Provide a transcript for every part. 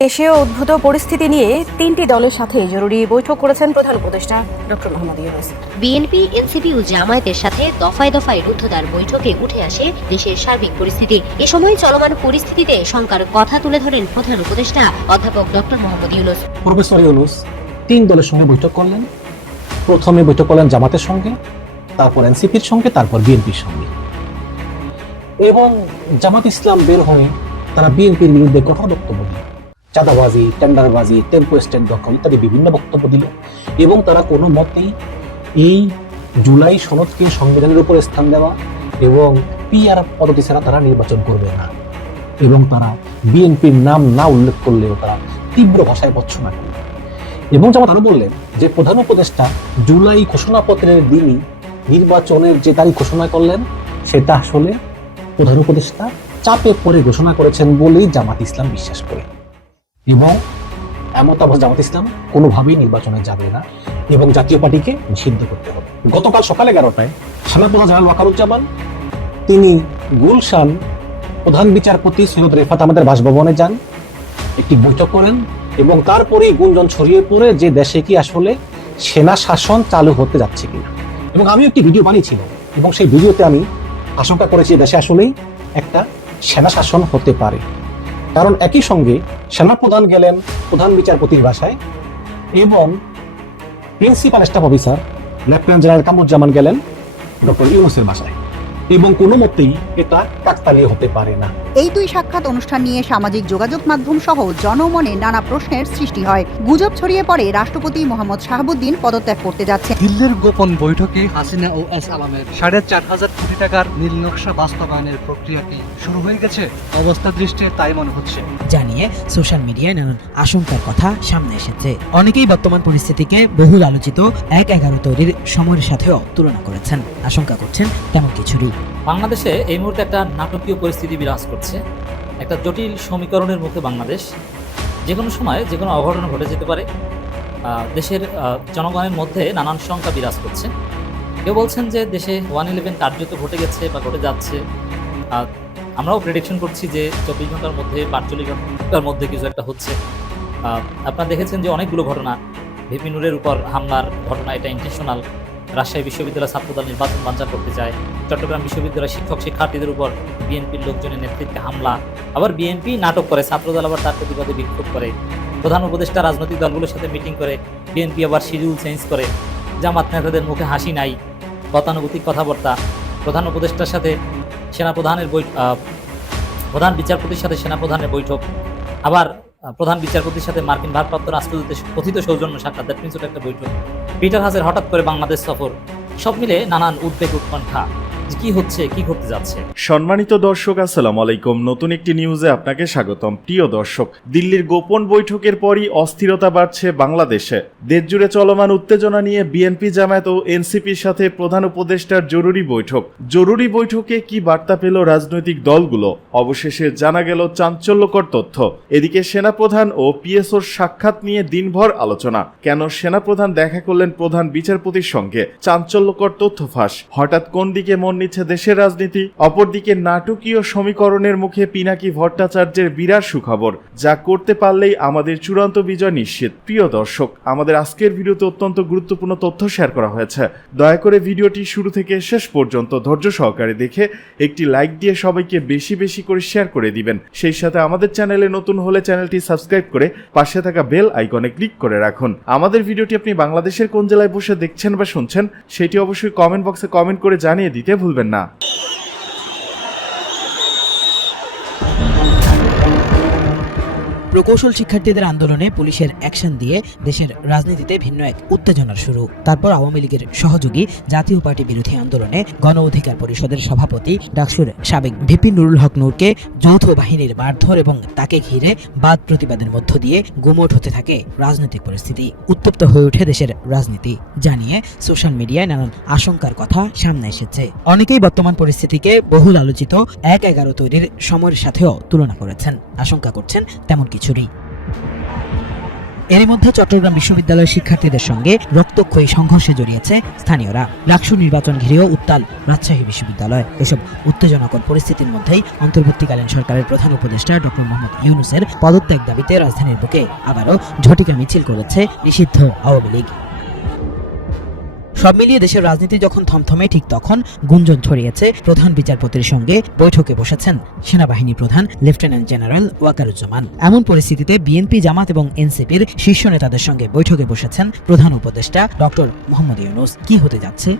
এশীয় উদ্ভূত পরিস্থিতি নিয়ে তিনটি দলের সাথে জরুরি বৈঠক করেছেন প্রধান উপদেষ্টা doctor Mohammad Yunus. BNP NCP ও জামায়াতের সাথে দফায় দফায় রুদ্ধদ্বার বৈঠকে উঠে আসে দেশের সার্বিক পরিস্থিতি। এ সময় চলমান পরিস্থিতিতে শঙ্কার কথা তুলে ধরেন প্রধান উপদেষ্টা অধ্যাপক ডক্টর মোহাম্মদ ইউনুস। প্রফেসর ইউনুস তিন দলের সঙ্গে বৈঠক করলেন। প্রথমে বৈঠক করলেন জামাতের সঙ্গে তারপর এনসিপির সঙ্গে তারপর বিএনপির সঙ্গে। এবং জামাত ইসলাম বের হয়ে তারা বিএনপির বিরুদ্ধে কঠোর বক্তব্য দিল চাঁদাবাজি, টেন্ডারবাজি টেম্পো স্টেট দখল ইত্যাদি বিভিন্ন বক্তব্য দিল এবং তারা কোনো মতেই এই জুলাই সনদকে সংবিধানের উপর স্থান দেওয়া এবং পিআর পদ্ধতি ছাড়া তারা নির্বাচন করবে না এবং তারা বিএনপির নাম না উল্লেখ করলেও তারা তীব্র ভাষায় ভৎসনা করলেন এবং যেমন আরও বললেন যে প্রধান উপদেষ্টা জুলাই ঘোষণাপত্রের দিনই নির্বাচনের যে তারিখ ঘোষণা করলেন, সেটা আসলে প্রধান উপদেষ্টা চাপে পড়ে ঘোষণা করেছেন বলেই জামাত ইসলাম বিশ্বাস করে। এবং এমত অবস্থা জামাত ইসলাম, কোনোভাবেই নির্বাচনে যাবে না এবং জাতীয় পার্টিকে নিষিদ্ধ করতে হবে। গতকাল সকাল এগারোটায় সেনাপ্রধান জেনারেল ওয়াকারুজ্জামান, তিনি গুলশান প্রধান বিচারপতি সৈয়দ রেফাত আমাদের বাসভবনে যান, একটি বৈঠক করেন এবং তারপরেই গুঞ্জন ছড়িয়ে পড়ে যে দেশে কি আসলে সেনা শাসন চালু হতে যাচ্ছে কিনা। এবং আমি একটি ভিডিও বানিয়েছিলাম এবং সেই ভিডিওতে আমি আশঙ্কা করেছি দেশে আসলেই একটা সেনা শাসন হতে পারে। কারণ একই সঙ্গে সেনাপ্রধান গেলেন প্রধান বিচারপতির বাসায় এবং principal staff officer lieutenant general Kamruzzaman গেলেন ডক্টর ইউনুসের বাসায় এবং কোনো মতেই এটা কাকতালীয় হতে পারে না। এই দুই সাক্ষাৎ অনুষ্ঠান নিয়ে সামাজিক যোগাযোগ মাধ্যম সহ জনমনে নানা প্রশ্নের সৃষ্টি হয়। গুজব ছড়িয়ে পড়ে রাষ্ট্রপতি মোহাম্মদ শাহাবুদ্দিন পদত্যাগ করতে যাচ্ছে দিল্লির গোপন বৈঠকে হাসিনা ও এস আলামের সাড়ে চার হাজার কোটি টাকার নীল নকশা বাস্তবায়নের প্রক্রিয়া কি শুরু হয়ে গেছে। অবস্থা দৃষ্টে তাই মনে হচ্ছে। জানিয়ে সোশ্যাল মিডিয়ায় নানান আশঙ্কার কথা সামনে এসেছে। অনেকেই বর্তমান পরিস্থিতিকে বহুল আলোচিত এক এগারো তৈরির সময়ের সাথেও তুলনা করেছেন। আশঙ্কা করছেন তেমন কিছুরই। বাংলাদেশে এই মুহূর্তে একটা নাটকীয় পরিস্থিতি বিরাজ করছে। একটা জটিল সমীকরণের মুখে বাংলাদেশ। যে কোনো সময় যে কোনো অঘটন ঘটে যেতে পারে। দেশের জনগণের মধ্যে নানান শঙ্কা বিরাজ করছে। কেউ বলছেন যে দেশে ওয়ান ইলেভেন কার্যত ঘটে গেছে বা ঘটে যাচ্ছে। আমরাও প্রেডিকশন করছি যে চব্বিশ ঘণ্টার মধ্যে বা আটচল্লিশ ঘণ্টার মধ্যে কিছু একটা হচ্ছে। আপনারা দেখেছেন যে অনেকগুলো ঘটনা, ভিপি নুরের উপর হামলার ঘটনা, এটা ইন্টেনশনাল রাজশাহী বিশ্ববিদ্যালয় ছাত্রদল নির্বাচন বানচাল করতে চায়। চট্টগ্রাম বিশ্ববিদ্যালয়ের শিক্ষক শিক্ষার্থীদের উপর বিএনপির লোকজনের নেতৃত্বে হামলা। আবার বিএনপি নাটক করে ছাত্রদল আবার তার প্রতিবাদে বিক্ষোভ করে। প্রধান উপদেষ্টা রাজনৈতিক দলগুলোর সাথে মিটিং করে বিএনপি আবার শিডিউল চেঞ্জ করে। জামাত নেতাদের মুখে হাসি নাই। গতানুগতিক কথাবার্তা। প্রধান উপদেষ্টার সাথে সেনাপ্রধানের বৈ আহ, প্রধান বিচারপতির সাথে সেনাপ্রধানের বৈঠক। আবার প্রধান বিচারপতির সাথে মার্কিন ভারপ্রাপ্ত রাষ্ট্রদূতের কথিত সৌজন্য সাক্ষাৎ দ্যাট মিনস একটা বৈঠক। পিটার হাসের হঠাৎ করে বাংলাদেশ সফর, সব মিলে নানান উদ্বেগ উৎকণ্ঠা। কি হচ্ছে, কি ঘটতে যাচ্ছে? সম্মানিত দর্শক আলাইকুম। নতুন একটি নিউজে আপনাকে স্বাগতম। প্রিয় দর্শক, দিল্লির গোপন বৈঠকের পরই অস্থিরতা বাড়ছে বাংলাদেশে। দেশজুড়ে চলমান উত্তেজনা নিয়ে বিএনপি জামায়াত ও এনসিপির সাথে প্রধান উপদেষ্টার জরুরি বৈঠক। জরুরি বৈঠকে কি বার্তা পেল রাজনৈতিক দলগুলো? অবশেষে জানা গেল চাঞ্চল্যকর তথ্য। এদিকে সেনাপ্রধান ও পিএসওর সাক্ষাৎ নিয়ে দিনভর আলোচনা। কেন সেনাপ্রধান দেখা করলেন প্রধান বিচারপতির সঙ্গে? চাঞ্চল্যকর তথ্য ফাঁস। হঠাৎ কোন দিকে মন নিচ্ছে দেশের রাজনীতি। অপরদিকে নাটকীয় সমীকরণের মুখে পিনাকি ভট্টাচার্যের বিরাট সুখবর। যা করতে পারলেই আমাদের চূড়ান্ত বিজয় নিশ্চিত। প্রিয় দর্শক, আমাদের আজকের ভিডিওতে অত্যন্ত গুরুত্বপূর্ণ তথ্য শেয়ার করা হয়েছে। দয়া করে ভিডিওটি শুরু থেকে শেষ পর্যন্ত ধৈর্য সহকারে দেখে একটি লাইক দিয়ে সবাইকে বেশি বেশি করে শেয়ার করে দিবেন। সেই সাথে আমাদের চ্যানেলে নতুন হলে চ্যানেলটি সাবস্ক্রাইব করে পাশে থাকা বেল আইকনে ক্লিক করে রাখুন। আমাদের ভিডিওটি আপনি বাংলাদেশের কোন জেলায় বসে দেখছেন বা শুনছেন, সেটি অবশ্যই কমেন্ট বক্সে কমেন্ট করে জানিয়ে দিতে ভুলবেন না। প্রকৌশল শিক্ষার্থীদের আন্দোলনে পুলিশের অ্যাকশন দিয়ে দেশের রাজনীতিতে ভিন্ন এক উত্তেজনার শুরু। তারপর আওয়ামী লীগের সহযোগী জাতীয় পার্টি বিরোধী আন্দোলনে গণ অধিকার পরিষদের সভাপতি ডাকসুর সাবেক ভিপি নুরুল হক নূরকে যৌথ বাহিনীর মারধর এবং তাকে ঘিরে বাদ প্রতিবাদের মধ্য দিয়ে গুমোট হতে থাকে রাজনৈতিক পরিস্থিতি। উত্তপ্ত হয়ে ওঠে দেশের রাজনীতি, জানিয়ে সোশ্যাল মিডিয়ায় নানান আশঙ্কার কথা সামনে এসেছে। অনেকেই বর্তমান পরিস্থিতিকে বহুল আলোচিত, এক এগারো তৈরির সময়ের সাথেও তুলনা করেছেন। আশঙ্কা করছেন তেমন কিছুরই এর মধ্যে চট্টগ্রাম বিশ্ববিদ্যালয়ের শিক্ষার্থীদের সঙ্গে রক্তক্ষয়ী সংঘর্ষে জড়িয়েছে স্থানীয়রা। লাকসু নির্বাচন ঘিরেও উত্তাল রাজশাহী বিশ্ববিদ্যালয়। এসব উত্তেজনাকর পরিস্থিতির মধ্যেই অন্তর্বর্তীকালীন সরকারের প্রধান উপদেষ্টা ডক্টর মোহাম্মদ ইউনুসের পদত্যাগ দাবিতে রাজধানীর বুকে আবারও ঝটিকা মিছিল করেছে নিষিদ্ধ আওয়ামী লীগ। সব মিলিয়ে দেশের রাজনীতি যখন থমথমে ঠিক তখন গুঞ্জন ছড়িয়েছে প্রধান বিচারপতির সঙ্গে বৈঠকে বসেছেন সেনাবাহিনী প্রধান লেফটেন্যান্ট জেনারেল ওয়াকারুজ্জামান। এমন পরিস্থিতিতে বিএনপি, জামাত এবং এনসিপির শীর্ষ নেতাদের সঙ্গে বৈঠকে বসেছেন প্রধান উপদেষ্টা ডক্টর মোহাম্মদ ইউনুস। কি হতে যাচ্ছে?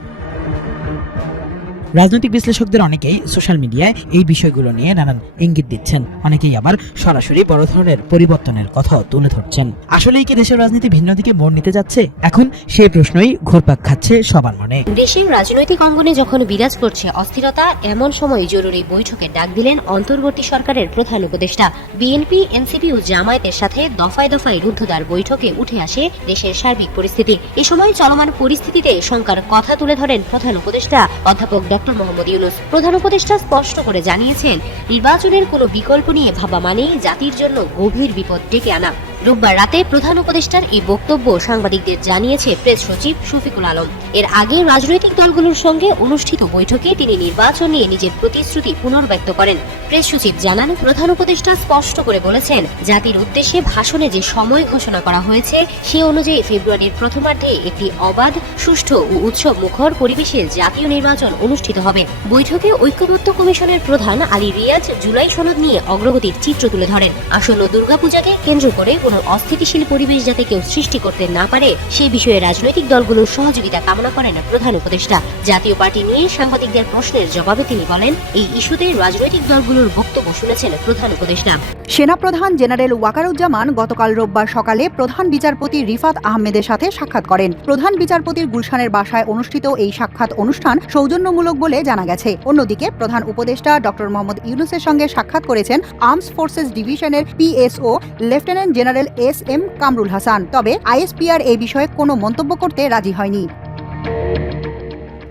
রাজনৈতিক বিশ্লেষকদের অনেকেই সোশ্যাল মিডিয়ায় এই বিষয়গুলো নিয়ে নানান ইঙ্গিত দিচ্ছেন। অনেকেই আবার সরাসরি বড় ধরনের পরিবর্তনের কথাও তুলে ধরছেন। আসলেই কি দেশের রাজনীতি ভিন্ন দিকে মোড় নিতে যাচ্ছে? এখন সেই প্রশ্নই ঘুরপাক খাচ্ছে সবার মনে। দেশের রাজনৈতিক অঙ্গনে যখন বিরাজ করছে অস্থিরতা, এমন সময় জরুরি বৈঠকে ডাক দিলেন অন্তর্বর্তী সরকারের প্রধান উপদেষ্টা। বিএনপি, এনসিপি ও জামায়াতের সাথে দফায় দফায় রুদ্ধদ্বার বৈঠকে উঠে আসে দেশের সার্বিক পরিস্থিতি। এ সময় চলমান পরিস্থিতিতে শঙ্কার কথা তুলে ধরেন প্রধান উপদেষ্টা। অধ্যাপক ডক্টর মোহাম্মদ ইউনুস প্রধান উপদেষ্টা স্পষ্ট করে জানিয়েছেন, নির্বাচনের কোনো বিকল্প নিয়ে ভাবা মানেই জাতির জন্য গভীর বিপদ ডেকে আনা। রোববার রাতে প্রধান উপদেষ্টার এই বক্তব্য সাংবাদিকদের জানিয়েছে প্রেস সচিব শফিকুল আলম। এর আগে রাজনৈতিক দলগুলোর সঙ্গে অনুষ্ঠিত বৈঠকে তিনি নির্বাচন নিয়ে নিজের প্রতিশ্রুতি পুনর্ব্যক্ত করেন। প্রেস সচিব জানান, প্রধান উপদেষ্টা স্পষ্ট করে বলেছেন, জাতির উদ্দেশ্যে ভাষণে যে সময় ঘোষণা করা হয়েছে, সে অনুযায়ী ফেব্রুয়ারির প্রথমার্ধে একটি অবাধ, সুষ্ঠু ও উৎসব মুখর পরিবেশে জাতীয় নির্বাচন অনুষ্ঠিত হবে। বৈঠকে ঐক্যমত্য কমিশনের প্রধান আলী রিয়াজ জুলাই সনদ নিয়ে অগ্রগতির চিত্র তুলে ধরেন। আসন্ন দুর্গাপূজাকে কেন্দ্র করে কোনো অস্থিতিশীল পরিবেশ যাতে কেউ সৃষ্টি করতে না পারে, সে বিষয়ে রাজনৈতিক দলগুলোর সহযোগিতা কামনা করেন প্রধান উপদেষ্টা। জাতীয় পার্টি নিয়ে সাংবাদিকদের প্রশ্নের জবাবে তিনি বলেন, এই ইস্যুতে রাজনৈতিক দলগুলোর বক্তব্য শুনেছেন প্রধান উপদেষ্টা। সেনাপ্রধান জেনারেল ওয়াকারুজ্জামান গতকাল রোববার সকালে প্রধান বিচারপতি রিফাত আহমেদের সাথে সাক্ষাৎ করেন। প্রধান বিচারপতির গুলশানের বাসায় অনুষ্ঠিত এই সাক্ষাৎ অনুষ্ঠান সৌজন্যমূলক বলে জানা গেছে। অন্যদিকে প্রধান উপদেষ্টা ডক্টর মোহাম্মদ ইউনুসের সঙ্গে সাক্ষাৎ করেছেন আর্মস ফোর্সেস ডিভিশনের PSO lieutenant general S M Kamrul Hasan. তবে আইএসপিআর এই বিষয়ে কোনো মন্তব্য করতে রাজি হয়নি।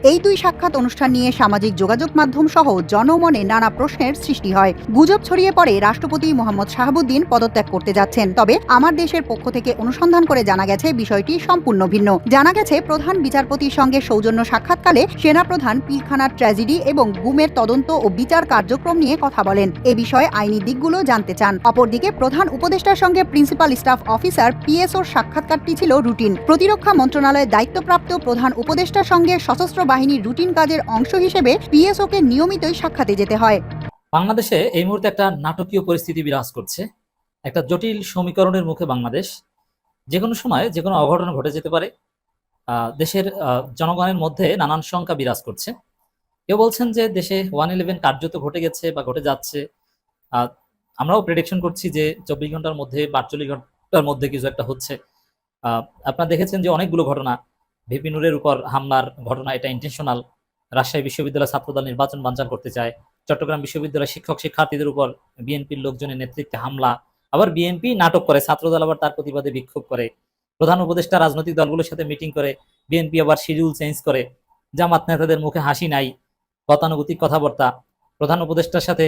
এই দুই সাক্ষাৎ অনুষ্ঠান নিয়ে সামাজিক যোগাযোগ মাধ্যম সহ জনমনে নানা প্রশ্নের সৃষ্টি হয়। গুজব ছড়িয়ে পড়ে রাষ্ট্রপতি মোহাম্মদ শাহাবুদ্দিন পদত্যাগ করতে যাচ্ছেন। তবে আমার দেশের পক্ষ থেকে অনুসন্ধান করে জানা গেছে, বিষয়টি সম্পূর্ণ ভিন্ন। জানা গেছে, প্রধান বিচারপতির সঙ্গে সৌজন্য সাক্ষাৎকালে সেনাপ্রধান পিলখানার ট্র্যাজেডি এবং গুমের তদন্ত ও বিচার কার্যক্রম নিয়ে কথা বলেন। এ বিষয়ে আইনি দিকগুলো জানতে চান। অপরদিকে, প্রধান উপদেষ্টার সঙ্গে প্রিন্সিপাল স্টাফ অফিসার পিএসওর সাক্ষাৎকারটি ছিল রুটিন। প্রতিরক্ষা মন্ত্রণালয়ের দায়িত্বপ্রাপ্ত প্রধান উপদেষ্টার সঙ্গে সশস্ত্র বাহিনীর রুটিন কাজের অংশ হিসেবে পিএসওকে নিয়মিতই সাক্ষাতে যেতে হয়। বাংলাদেশে এই মুহূর্তে একটা নাটকীয় পরিস্থিতি বিরাজ করছে। একটা জটিল সমীকরণের মুখে বাংলাদেশ। যে কোনো সময় যে কোনো অঘটন ঘটে যেতে পারে। দেশের জনগণের মধ্যে নানান শঙ্কা বিরাজ করছে। কেউ বলছেন যে দেশে ওয়ান ইলেভেন কার্যত ঘটে গেছে বা ঘটে যাচ্ছে। আমরাও প্রেডিকশন করছি যে চব্বিশ ঘণ্টার মধ্যে বাটচল্লিশ ঘণ্টার মধ্যে কিছু একটা হচ্ছে। আপনারা দেখেছেন যে অনেকগুলো ঘটনা। ভিপি নুরের উপর হামলার ঘটনা এটা ইন্টেনশনাল রাজশাহী বিশ্ববিদ্যালয় ছাত্রদল নির্বাচন বানচাল করতে চায়। চট্টগ্রাম বিশ্ববিদ্যালয়ের শিক্ষক শিক্ষার্থীদের উপর বিএনপির লোকজনের নেতৃত্বে হামলা। আবার বিএনপি নাটক করে ছাত্রদল আবার তার প্রতিবাদে বিক্ষোভ করে। প্রধান উপদেষ্টা রাজনৈতিক দলগুলোর সাথে মিটিং করে বিএনপি আবার শিডিউল চেঞ্জ করে। জামাত নেতাদের মুখে হাসি নাই গতানুগতিক কথাবার্তা। প্রধান উপদেষ্টার সাথে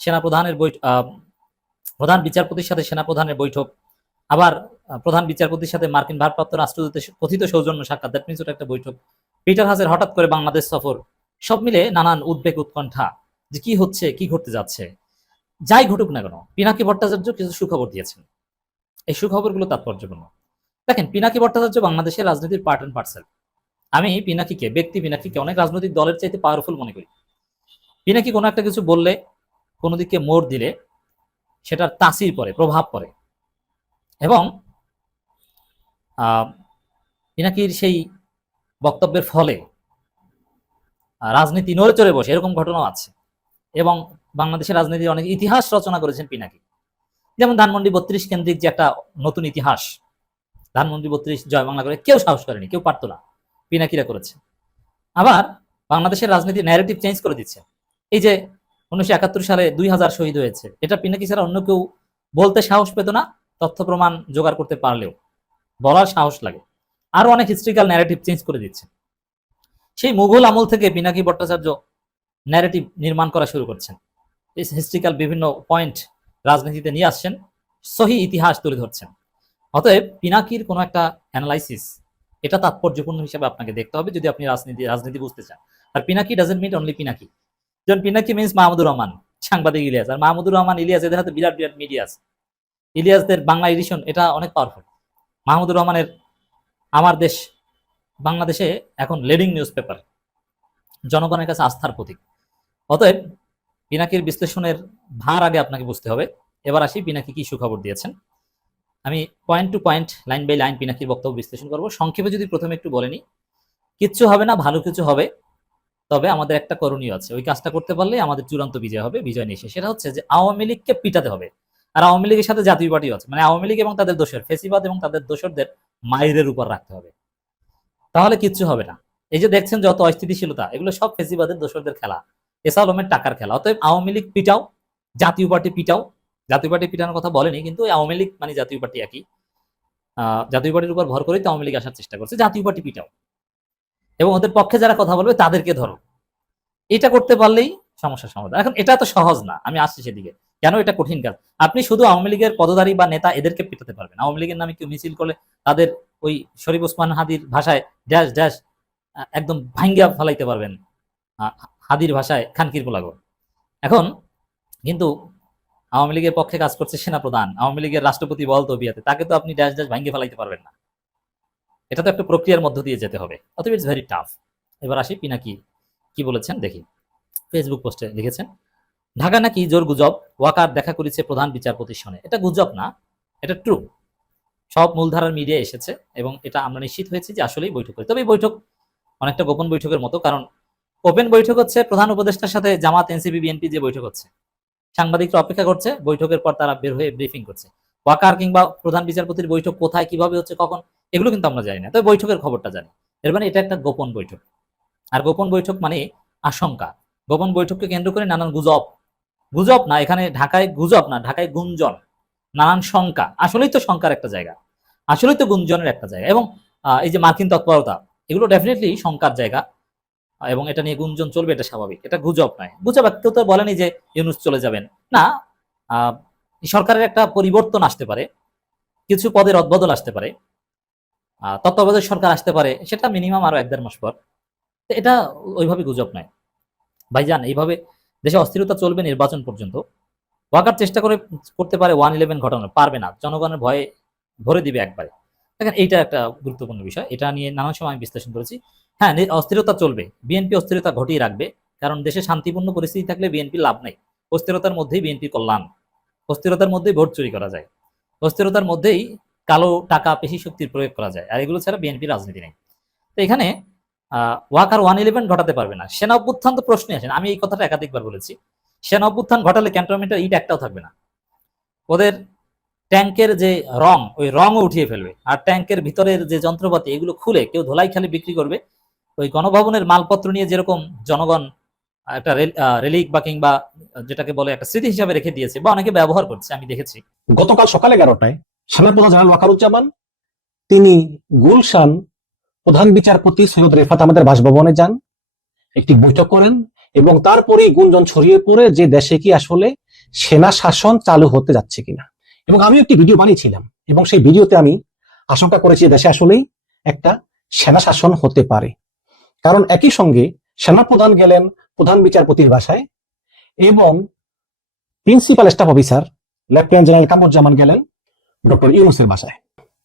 সেনাপ্রধানের বৈ আহ, প্রধান বিচারপতির সাথে সেনাপ্রধানের বৈঠক। আবার প্রধান বিচারপতির সাথে মার্কিন ভারপ্রাপ্ত রাষ্ট্রদূতের কথিত সৌজন্য সাক্ষাৎ। দ্যাট মিনস ওটা একটা বৈঠক। পিটার হাসের হঠাৎ করে বাংলাদেশ সফর, সব মিলে নানান উদ্বেগ, উৎকণ্ঠা যে কি হচ্ছে, কি ঘটতে যাচ্ছে, যাই ঘটুক না কেন, পিনাকি ভট্টাচার্য কিছু সুখবর দিয়েছেন। এই সুখবরগুলো তাৎপর্যপূর্ণ। দেখেন, পিনাকি ভট্টাচার্য বাংলাদেশের রাজনীতির পার্ট অ্যান্ড পার্সেল আমি পিনাকিকে, ব্যক্তি পিনাকিকে, অনেক রাজনৈতিক দলের চাইতে পাওয়ারফুল মনে করি। পিনাকি কোনো একটা কিছু বললে, কোনো দিকে মোড় দিলে, সেটার তাসির পরে, প্রভাব পড়ে এবং পিনাকির সেই বক্তব্যের ফলে রাজনীতি নড়ে চড়ে বসে, এরকম ঘটনাও আছে। এবং বাংলাদেশের রাজনীতির অনেক ইতিহাস রচনা করেছেন পিনাকি। যেমন ধানমন্ডি বত্রিশ কেন্দ্রিক যে একটা নতুন ইতিহাস, ধানমন্ডি বত্রিশ জয় বাংলা করে কেউ সাহস করেনি, কেউ পারতো না, পিনাকিরা করেছে। আবার বাংলাদেশের রাজনীতির ন্যারেটিভ চেঞ্জ করে দিচ্ছে। এই যে উনিশশো একাত্তর সালে দুই হাজার শহীদ হয়েছে, এটা পিনাকি ছাড়া অন্য কেউ বলতে সাহস পেত না, তথ্য প্রমাণ জোগাড় করতে পারলেও। বলার সাহস লাগে। আরও অনেক হিস্ট্রিক্যাল ন্যারেটিভ চেঞ্জ করে দিচ্ছে। সেই মুঘল আমল থেকে পিনাকি ভট্টাচার্য ন্যারেটিভ নির্মাণ করা শুরু করছেন। হিস্ট্রিক্যাল বিভিন্ন পয়েন্ট রাজনীতিতে নিয়ে আসছেন, সহি ইতিহাস তুলে ধরছেন। অতএব পিনাকির কোনো একটা অ্যানালাইসিস এটা তাৎপর্যপূর্ণ হিসাবে আপনাকে দেখতে হবে যদি আপনি রাজনীতি রাজনীতি বুঝতে চান। আর Pinaki doesn't mean only Pinaki. যেমন পিনাকি মিনস মাহমুদুর রহমান, সাংবাদিক ইলিয়াস। আর মাহমুদুর রহমান ইলিয়াস এদের হাতে বিরাট বিরাট মিডিয়া আছে। ইলিয়াসদের বাংলা এডিশন এটা অনেক পাওয়ারফুল মাহমুদুর রহমানের আমার দেশ বাংলাদেশে এখন লিডিং নিউজ পেপার জনগণের কাছে আস্থার প্রতীক। অতএব পিনাকির বিশ্লেষণের ভার আগে আপনাকে বুঝতে হবে। এবার আসি পিনাকি কি সুখবর দিয়েছেন। আমি point to point line by line পিনাকির বক্তব্য বিশ্লেষণ করব। সংক্ষেপে যদি প্রথমে একটু বলেনি কিচ্ছু হবে না, ভালো কিছু হবে, তবে আমাদের একটা করণীয় আছে। ওই কাজটা করতে পারলে আমাদের চূড়ান্ত বিজয় হবে, বিজয় নিয়ে এসে সেটা হচ্ছে যে আওয়ামী লীগকে পিটাতে হবে। আর আওয়ামী লীগের সাথে জাতীয় পার্টিও আছে। মানে আওয়ামী লীগ এবং তাদের দোষের, ফেসিবাদ এবং তাদের দোষরদের মাইরের উপর রাখতে হবে। তাহলে কিচ্ছু হবে না। এই যে দেখছেন যত অস্থিতিশীলতা, এগুলো সব ফেসিবাদের, দোষরদের খেলা। এসা আলমের টাকার খেলা। অতএব আওয়ামী লীগ পিটাও, জাতীয় পার্টি পিটাও। জাতীয় পার্টি পিটানোর কথা বলেনি, কিন্তু আওয়ামী লীগ মানে জাতীয় পার্টি একই। জাতীয় পার্টির উপর ভর করেই তো আওয়ামী লীগ আসার চেষ্টা করছে। জাতীয় পার্টি পিটাও। এবং ওদের পক্ষে যারা কথা বলবে, তাদেরকে ধরো। এটা করতে পারলেই সমস্যার সমাধান। এখন এটা তো সহজ না। আমি আসছি সেদিকে। কেন এটা কঠিন কাজ? আপনি শুধু আওয়ামী লীগের পদধারী বা নেতা এদেরকে পিটাতে পারবেন। আওয়ামী লীগের নামে কেউ মিছিল করলে তাদের ওই শরীফ ওসমান হাদির ভাষায় ড্যাশ ড্যাশ একদম ভাঙ্গা ফেলাইতে পারবেন হাদির ভাষায় খানকির পোলাগো এখন কিন্তু আওয়ামী লীগের পক্ষে কাজ করছে সেনাপ্রধান, আওয়ামী লীগের রাষ্ট্রপতি বল তবিয়াতে। তাকে তো আপনি ড্যাশ ড্যাশ ভাঙ্গে ফেলাইতে পারবেন না। এটা তো একটা প্রক্রিয়ার মধ্য দিয়ে যেতে হবে। অতএব ইটস ভেরি টাফ এবার আসি পিনাকি কি বলেছেন? দেখি। ফেসবুক পোস্টে লিখেছেন ঢাকা নাকি জোর গুজব? ওয়াকার দেখা করেছে প্রধান বিচারপতির সঙ্গে এটা গুজব না, এটা ট্রু সব মূলধারার মিডিয়া এসেছে এবং এটা আমরা নিশ্চিত হয়েছি যে আসলেই বৈঠক করে তবে বৈঠক অনেকটা গোপন বৈঠকের মতো, কারণ ওপেন বৈঠক হচ্ছে প্রধান উপদেষ্টার সাথে জামাত, এনসিপি, বিএনপি যে বৈঠক হচ্ছে। সাংবাদিকরা অপেক্ষা করছে, বৈঠকের পর তারা বের হয়ে ব্রিফিং করছে। ওয়াকার কিংবা প্রধান বিচারপতির বৈঠক কোথায়, কীভাবে হচ্ছে, কখন, এগুলো কিন্তু আমরা জানি না। তবে বৈঠকের খবরটা জানি। এর মানে এটা একটা গোপন বৈঠক। আর গোপন বৈঠক মানে আশঙ্কা। গোপন বৈঠককে কেন্দ্র করে নানান গুজব গুজব না, এখানে ঢাকায় গুজব না, ঢাকায় গুঞ্জন, নানান শঙ্কা। আসলেই তো শঙ্কার একটা জায়গা। আসলেই তো গুঞ্জনের একটা জায়গা। এবং এই যে মার্কিন তৎপরতা, এগুলো ডেফিনেটলি শঙ্কার জায়গা। এবং এটা নিয়ে গুঞ্জন চলবে, এটা স্বাভাবিক। এটা গুজব নয়। গুজব কেউ তো বলেনি যে ইউনুস চলে যাবেন। না সরকারের একটা পরিবর্তন আসতে পারে। কিছু পদের অদবদল আসতে পারে। তত্ত্বাবধায়ক সরকার আসতে পারে। সেটা মিনিমাম আরও এক দেড় মাস পর। এটা ওইভাবে গুজব নয়। ভাইজান, এইভাবে দেশে অস্থিরতা চলবে নির্বাচন পর্যন্ত। ওয়াকার চেষ্টা করে করতে পারে ওয়ান ইলেভেন ঘটানো, পারবে না। জনগণের ভয়ে ভরে দিবে একবারে। দেখেন, এইটা একটা গুরুত্বপূর্ণ বিষয়। এটা নিয়ে নানান সময় আমি বিশ্লেষণ করেছি। হ্যাঁ অস্থিরতা চলবে। বিএনপি অস্থিরতা ঘটিয়ে রাখবে। কারণ দেশে শান্তিপূর্ণ পরিস্থিতি থাকলে বিএনপি লাভ নেই। অস্থিরতার মধ্যেই বিএনপি কল্যাণ। অস্থিরতার মধ্যেই ভোট চুরি করা যায়। অস্থিরতার মধ্যেই কালো টাকা পেশি শক্তির প্রয়োগ করা যায়। আর এগুলো ছাড়া বিএনপি রাজনীতি নেই। তো এখানে ওয়াকার ওয়ান ইলেভেন ঘটাতে পারবে না। সেনা অভ্যুত্থান তো প্রশ্নে আসেন আমি এই কথাটা একাধিকবার বলেছি। সেনা অভ্যুত্থান ঘটালে ক্যান্টনমেন্টের ইট একটাও থাকবে না। ওদের ট্যাঙ্কের যে রং, ওই রংও উঠিয়ে ফেলবে। আর ট্যাঙ্কের ভিতরের যে যন্ত্রপাতি, এগুলো খুলে কেউ ধোলাই খালি বিক্রি করবে। ওই গণভবনের মালপত্র নিয়ে যেরকম জনগণ একটা রেলিক বা কিংবা যেটাকে বলে একটা স্মৃতি হিসাবে রেখে দিয়েছে বা অনেকে ব্যবহার করছে, আমি দেখেছি। গতকাল সকাল এগারোটায় সেনাপ্রধান জেনারেল ওয়াকারুজ্জামান, তিনি গুলশান প্রধান বিচারপতি সৈয়দ রেফাত আমাদের বাসভবনে যান, একটি বৈঠক করেন এবং তারপরেই গুঞ্জন ছড়িয়ে পড়ে যে দেশে কি আসলে সেনা শাসন চালু হতে যাচ্ছে কিনা। এবং আমি একটি ভিডিও বানিয়েছিলাম এবং সেই ভিডিওতে আমি আশঙ্কা করেছি দেশে আসলেই একটা সেনা শাসন হতে পারে। কারণ একই সঙ্গে সেনাপ্রধান গেলেন প্রধান বিচারপতির বাসায় এবং principal staff officer, lieutenant general Kamruzzaman গেলেন ডক্টর ইউনুসের বাসায়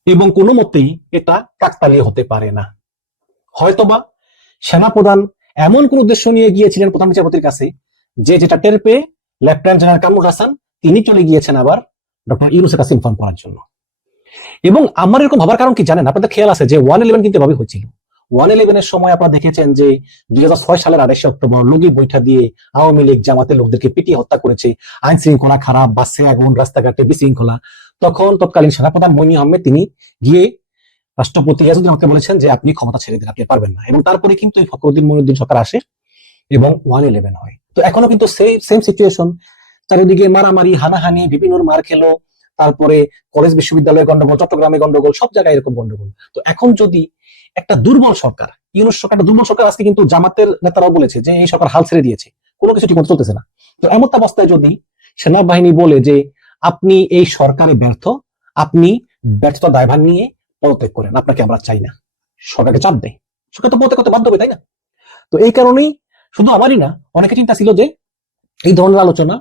এবং কোনো মতেই এটা কাকতালীয় হতে পারে না। হয়তোবা সেনাপ্রধান এমন কোন উদ্দেশ্য নিয়ে গিয়েছিলেন প্রধান বিচারপতির কাছে যে যেটা টের পেয়ে লেফটেন্যান্ট জেনারেল কামরুল হাসান, তিনি চলে গিয়েছেন আবার ডক্টর ইউনুসের কাছে ইনফর্ম করার জন্য। এবং আমার এরকম ভাবার কারণ কি জানেন? আপনাদের খেয়াল আছে যে ওয়ান ইলেভেন কিন্তু এভাবে হয়েছিল। ওয়ান ইলেভেনের সময় আপনারা দেখেছেন যে দুই হাজার ছয় সালের আড়াইশে অক্টোবর লগি বৈঠা দিয়ে আওয়ামী লীগ জামাতের লোকদেরকে পিটিয়ে হত্যা করেছে। আইন শৃঙ্খলা খারাপ, বাসে আগুন, রাস্তাঘাটে বিশৃঙ্খলা। তখন তৎকালীন সেনাপ্রধান মইনি আহমেদ, তিনি গিয়ে রাষ্ট্রপতি ইয়াজুদ্দিন আমাকে বলেছেন যে, আপনি ক্ষমতা ছেড়ে দিন, আপনি পারবেন না। এবং তারপরে কিন্তু এই ফখরুদ্দিন মইনুদ্দিন সরকার আসে এবং ওয়ান ইলেভেন হয়। তো এখনও কিন্তু সেম সিচুয়েশন চারিদিকে মারামারি, হানাহানি, বিভিন্ন মার খেলো, তারপরে কলেজ বিশ্ববিদ্যালয়ে গন্ডগোল, চট্টগ্রামে গন্ডগোল, সব জায়গায় এরকম গন্ডগোল। তো এখন যদি একটা দুর্বল সরকার, ইউনুস সরকার, একটা দুর্বল সরকার আজকে কিন্তু জামাতের নেতারাও বলেছে যে, এই সরকার হাল ছেড়ে দিয়েছে, কোনো কিছু ঠিকমতো চলতেছে না। তো এমন অবস্থায় যদি সেনাবাহিনী বলে যে, আপনি এই সরকারে ব্যর্থ, আপনি ব্যর্থতা দায়ভার নিয়ে পদত্যাগ করেন। আপনাকে আমরা চাই না। সরকারকে চাপ দেয় সরকার তো পদত্যাগ করতে বাধ্য হবে, তাই না? তো এই কারণেই শুধু আমারই না অনেকে চিন্তা ছিল যে এই ধরনের আলোচনা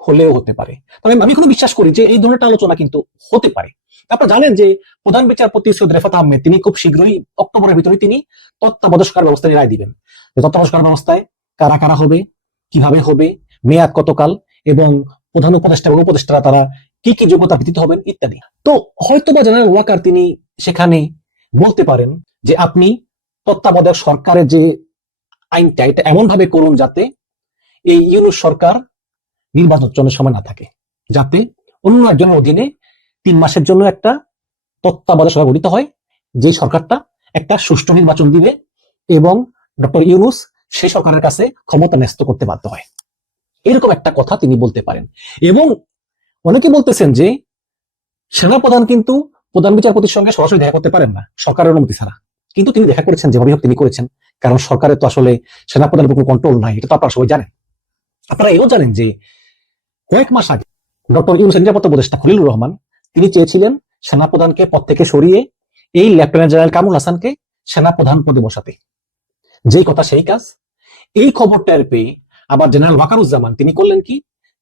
হলেও হতে পারে। তবে আমি এখনও বিশ্বাস করি যে এই ধরনের আলোচনা কিন্তু হতে পারে। আপনারা জানেন যে প্রধান বিচারপতি সৈয়দ রেফাত আহমেদ, তিনি খুব শীঘ্রই অক্টোবরের ভিতরে তিনি তত্ত্বাবধায়ক ব্যবস্থা রায় দিবেন। যে তত্ত্বাবধায়ক ব্যবস্থায় কারা কারা হবে, কীভাবে হবে, মেয়াদ কতকাল, এবং প্রধান উপদেষ্টা এবং উপদেষ্টারা তারা কি কি যোগ্যতা ভিত্তিতে হবেন, ইত্যাদি। তো হয়তো বা জেনারেল ওয়াকার তিনি সেখানে বলতে পারেন যে আপনি তত্ত্বাবধায়ক সরকারের যে আইনটা, এটা এমন ভাবে করুন যাতে এই ইউনুস সরকার নির্বাচনের সময় না থাকে। যাতে অন্য একজনের অধীনে তিন মাসের জন্য একটা তত্ত্বাবধায়ক সরকার গঠিত হয়, যে সরকারটা একটা সুষ্ঠু নির্বাচন দিবে এবং ডক্টর ইউনুস সেই সরকারের কাছে ক্ষমতা ন্যস্ত করতে বাধ্য হয়। এরকম একটা কথা তিনি বলতে পারেন। এবং অনেকে বলতেছেন যে সেনাপ্রধান কিন্তু প্রধান বিচারপতির সঙ্গে সরাসরি দেখা করতে পারেন না, সরকারের অনুমতি ছাড়া। কিন্তু তিনি দেখা করেছেন, যেভাবে হোক তিনি করেছেন, কারণ সরকারের তো আসলে সেনাপ্রধানের কোনো কন্ট্রোল নাই, এটা তো আপনারা সবাই জানেন। আপনারা এও জানেন যে কয়েক মাস আগে ডক্টর ইউনুস নিরাপত্তা উপদেষ্টা খলিলুর রহমান, তিনি চেয়েছিলেন সেনাপ্রধানকে পদ থেকে সরিয়ে এই লেফটেন্যান্ট জেনারেল কামুল হাসানকে সেনাপ্রধান পদে বসাতে। যেই কথা সেই কাজ। এই খবর টের পেয়ে আবার জেনারেল ওয়াকারুজ্জামান, তিনি করলেন কি?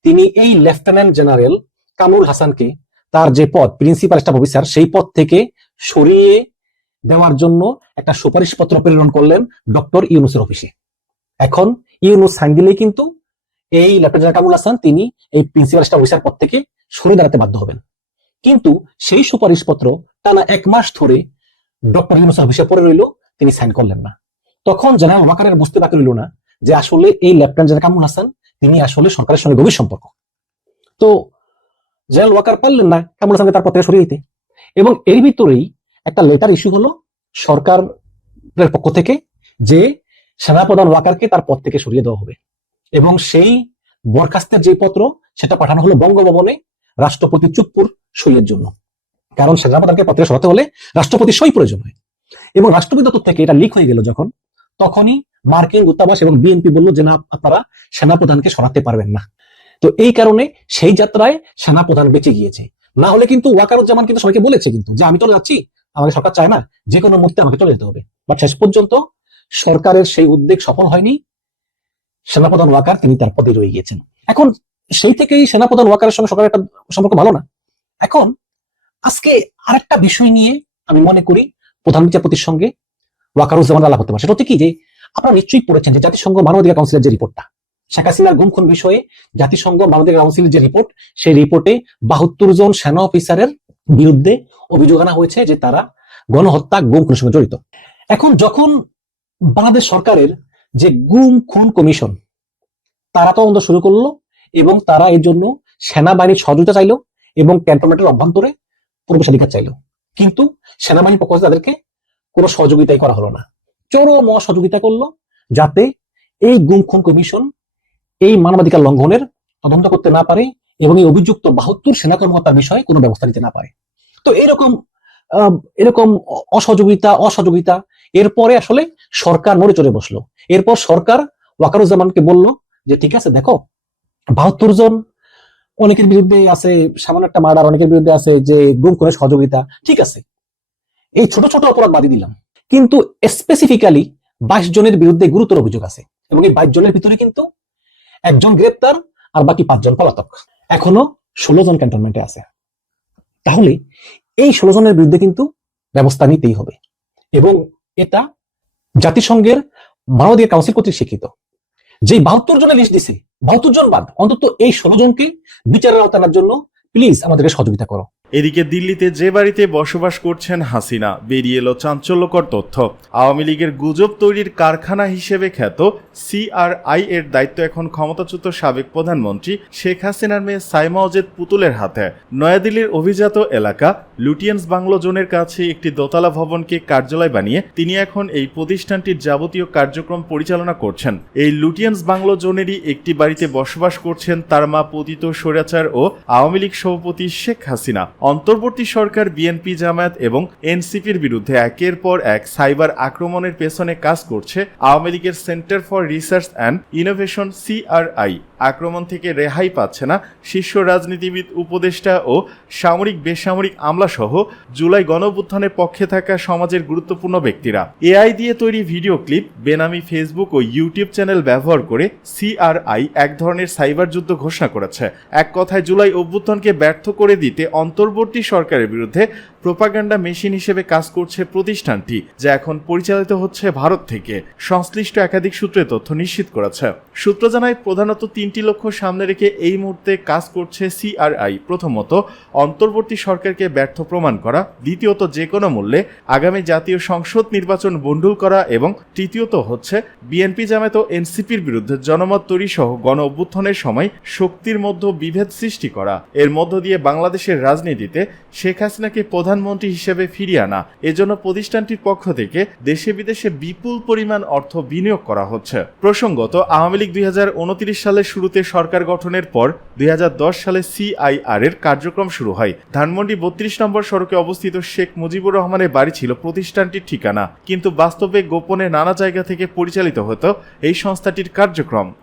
তিনি এই লেফটেন্যান্ট জেনারেল কামরুল হাসানকে তার যে পদ প্রিন্সিপাল স্টাফ অফিসার সেই পদ থেকে সরিয়ে দেওয়ার জন্য একটা সুপারিশপত্র প্রেরণ করলেন ডক্টর ইউনুসের অফিসে এখন ইউনুস সাইন কিন্তু এই লেফটেন্যান্ট জেনারেল কামরুল হাসান তিনি এই প্রিন্সিপাল স্টাফ অফিসার পদ থেকে সরে দাঁড়াতে বাধ্য হবেন। কিন্তু সেই সুপারিশপত্র টানা এক মাস ধরে ডক্টর ইউনুসের অফিসে পড়ে রইল, তিনি সাইন করলেন না। তখন জেনারেল ওয়াকারের বুঝতে বাকি রইল না যে আসলে এই লেফটেন্যান্ট জেনারেল কামরুল হাসান, তিনি আসলে সরকারের সঙ্গে গভীর সম্পর্ক। তো জেনারেল ওয়াকার পারলেন না, কামরুল হাসানকে তার পর থেকে সরিয়ে দিতে। এবং এর ভিতরেই একটা লেটার ইস্যু হলো সরকারের পক্ষ থেকে যে সেনাপ্রধান ওয়াকারকে তার পদ থেকে সরিয়ে দেওয়া হবে। এবং সেই বরখাস্তের যে পত্র, সেটা পাঠানো হলো বঙ্গভবনে রাষ্ট্রপতি চুপ্পুর সইয়ের জন্য। কারণ সেনাপ্রধানকে পত্রে সরাতে হলে রাষ্ট্রপতি সই প্রয়োজন হয়। এবং রাষ্ট্রপতি দপ্তর থেকে এটা লিক হয়ে গেল যখন, তখনই মার্কিন দূতাবাস এবং বিএনপি বলল যে, না, আপনারা সেনাপ্রধানকে সরাতে পারবেন না। তো এই কারণে সেই যাত্রায় সেনাপ্রধান বেঁচে গিয়েছে। না হলে কিন্তু ওয়াকারুজ্জামান কিন্তু সবাইকে বলেছে কিন্তু যে, আমি তো যাচ্ছি আমাকে সরকার চায় না যে কোনো মুহূর্তে আমাকে চলে যেতে হবে। বাট শেষ পর্যন্ত সরকারের সেই উদ্যোগ সফল হয়নি। সেনাপ্রধান ওয়াকার, তিনি তার পদে রয়ে গিয়েছেন। এখন সেই থেকেই সেনাপ্রধান ওয়াকারের সঙ্গে সরকারের একটা সম্পর্ক ভালো না। এখন আজকে আরেকটা বিষয় নিয়ে আমি মনে করি প্রধান বিচারপতির সঙ্গে ওয়াকারুজ্জামান আলাপ হতে পারে। সেটা হচ্ছে কি যে, আপনারা নিশ্চয়ই পড়েছেন যে জাতিসংঘ মানবাধিকার কাউন্সিলের যে রিপোর্টটা শেখ হাসিনার গুম খুন বিষয়ে জাতিসংঘ মানবাধিকার কাউন্সিলের যে রিপোর্ট সেই রিপোর্টে বাহাত্তর জন সেনা অফিসারের বিরুদ্ধে অভিযোগ আনা হয়েছে যে তারা গণহত্যা গুম খুনের সঙ্গে জড়িত। এখন যখন বাংলাদেশ সরকারের যে গুম খুন কমিশন, তারা তদন্ত শুরু করল এবং তারা এর জন্য সেনাবাহিনীর সহযোগিতা চাইলো এবং ক্যান্টনমেন্টের অভ্যন্তরে প্রবেশাধিকার চাইলো। কিন্তু সেনাবাহিনীর পক্ষ তাদেরকে কোনো সহযোগিতাই করা হলো না। চরম অসহযোগিতা করল যাতে এই গুম খুন কমিশন এই মানবাধিকার লঙ্ঘনের তদন্ত করতে না পারে এবং এই অভিযুক্ত বাহাত্তর সেনা কর্মকর্তার বিষয়ে কোনো ব্যবস্থা নিতে না পারে। তো এরকম এরকম অসহযোগিতা অসহযোগিতা, এরপরে আসলে সরকার নড়ে চড়ে বসল। এরপর সরকার ওয়াকারুজ্জামানকে বলল যে, ঠিক আছে, দেখো, বাহাত্তর জন অনেকের বিরুদ্ধে আছে, সামান্য একটা মার্ডার অনেকের বিরুদ্ধে আছে, যে গুম করে সহযোগিতা, ঠিক আছে। এই ছোট ছোট অপরাধ বাদই দিলাম। কিন্তু স্পেসিফিক্যালি বাইশ জনের বিরুদ্ধে গুরুতর অভিযোগ আছে এবং এই বাইশ জনের ভিতরে কিন্তু একজন গ্রেপ্তার আর বাকি পাঁচজন পলাতক। এখনও ষোলো জন ক্যান্টনমেন্টে আছে। তাহলে এই ষোলো জনের বিরুদ্ধে কিন্তু ব্যবস্থা নিতেই হবে এবং এটা জাতিসংঘের মানবাধিকার কাউন্সিল কর্তৃক স্বীকৃত। যে বাহাত্তর জনের লিস্ট দিছে, বাহাত্তর জন বাদ, অন্তত এই ষোলো জনকে বিচারের আওতায় আনার জন্য প্লিজ আমাদেরকে সহযোগিতা করো। এদিকে দিল্লিতে যে বাড়িতে বসবাস করছেন হাসিনা, বেরিয়ে এলো চাঞ্চল্যকর তথ্য। আওয়ামী লীগের গুজব তৈরির কারখানা হিসেবে খ্যাত সিআরআই এর দায়িত্ব এখন ক্ষমতাচ্যুত সাবেক প্রধানমন্ত্রী শেখ হাসিনার মেয়ে সাইমা অজেদ পুতুলের হাতে। নয়াদিল্লির অভিজাত এলাকা, লুটিয়েন্স বাংলো জোনের কাছে একটি দোতলা ভবনকে কার্যালয় বানিয়ে তিনি এখন এই প্রতিষ্ঠানটির যাবতীয় কার্যক্রম পরিচালনা করছেন। এই লুটিয়েন্স বাংলো জোনেরই একটি বাড়িতে বসবাস করছেন তার মা পতিত স্বৈরাচার ও আওয়ামী লীগ সভাপতি শেখ হাসিনা। অন্তর্বর্তী সরকার, বিএনপি জামায়াত এবং এনসিপির বিরুদ্ধে একের পর এক সাইবার আক্রমণের পেছনে কাজ করছে আওয়ামী লীগের centre for research and innovation, CRI. আক্রমণ থেকে রেহাই পাচ্ছে না শীর্ষ রাজনীতিবিদ, উপদেষ্টা ও সামরিক বেসামরিক আমলাসহ জুলাই গণঅভ্যুত্থানের পক্ষে থাকা সমাজের গুরুত্বপূর্ণ ব্যক্তিরা। এআই দিয়ে তৈরি ভিডিও ক্লিপ বেনামি ফেসবুক ও ইউটিউব চ্যানেল ব্যবহার করে সিআরআই এক ধরনের সাইবার যুদ্ধ ঘোষণা করেছে। এক কথায়, জুলাই অভ্যুত্থানকে ব্যর্থ করে দিতে অন্তর্বর্তী সরকারের বিরুদ্ধে প্রোপাগান্ডা মেশিন হিসেবে কাজ করছে প্রতিষ্ঠানটি, যা এখন পরিচালিত হচ্ছে ভারত থেকে। সংশ্লিষ্ট একাধিক সূত্রে তথ্য নিশ্চিত করেছে। সূত্র জানায়, প্রধানত তিনটি লক্ষ্য সামনে রেখে এই মুহূর্তে কাজ করছে সিআরআই। প্রথমত, অন্তর্বর্তী সরকারকে ব্যর্থ প্রমাণ করা। দ্বিতীয়ত, যে কোনো মূল্যে আগামী জাতীয় সংসদ নির্বাচন বন্ডুল করা এবং তৃতীয়ত হচ্ছে, বিএনপি জামায়াত ও এনসিপির বিরুদ্ধে জনমত তৈরি সহ গণ অভ্যুত্থানের সময় শক্তির মধ্যে বিভেদ সৃষ্টি করা। এর মধ্য দিয়ে বাংলাদেশের রাজনীতিতে শেখ হাসিনাকে প্রধানমন্ত্রী হিসেবে ফিরিয়ে আনা। এজন্য প্রতিষ্ঠানটির পক্ষ থেকে দেশে বিদেশে বিপুল পরিমাণ অর্থ বিনিয়োগ করা হচ্ছে। প্রসঙ্গত, আওয়ামী লীগ দুই সালের শুরুতে সরকার গঠনের পর দুই হাজার দশ সালে সিআইআর এর কার্যক্রম শুরু হয়। ধানমন্ডি বত্রিশ নম্বর সড়কে অবস্থিত শেখ মুজিবুর রহমানের বাড়ি ছিল প্রতিষ্ঠানটির ঠিকানা। কিন্তু বাস্তবে গোপনে নানা জায়গা থেকে পরিচালিত হতো এই সংস্থাটির কার্যক্রম।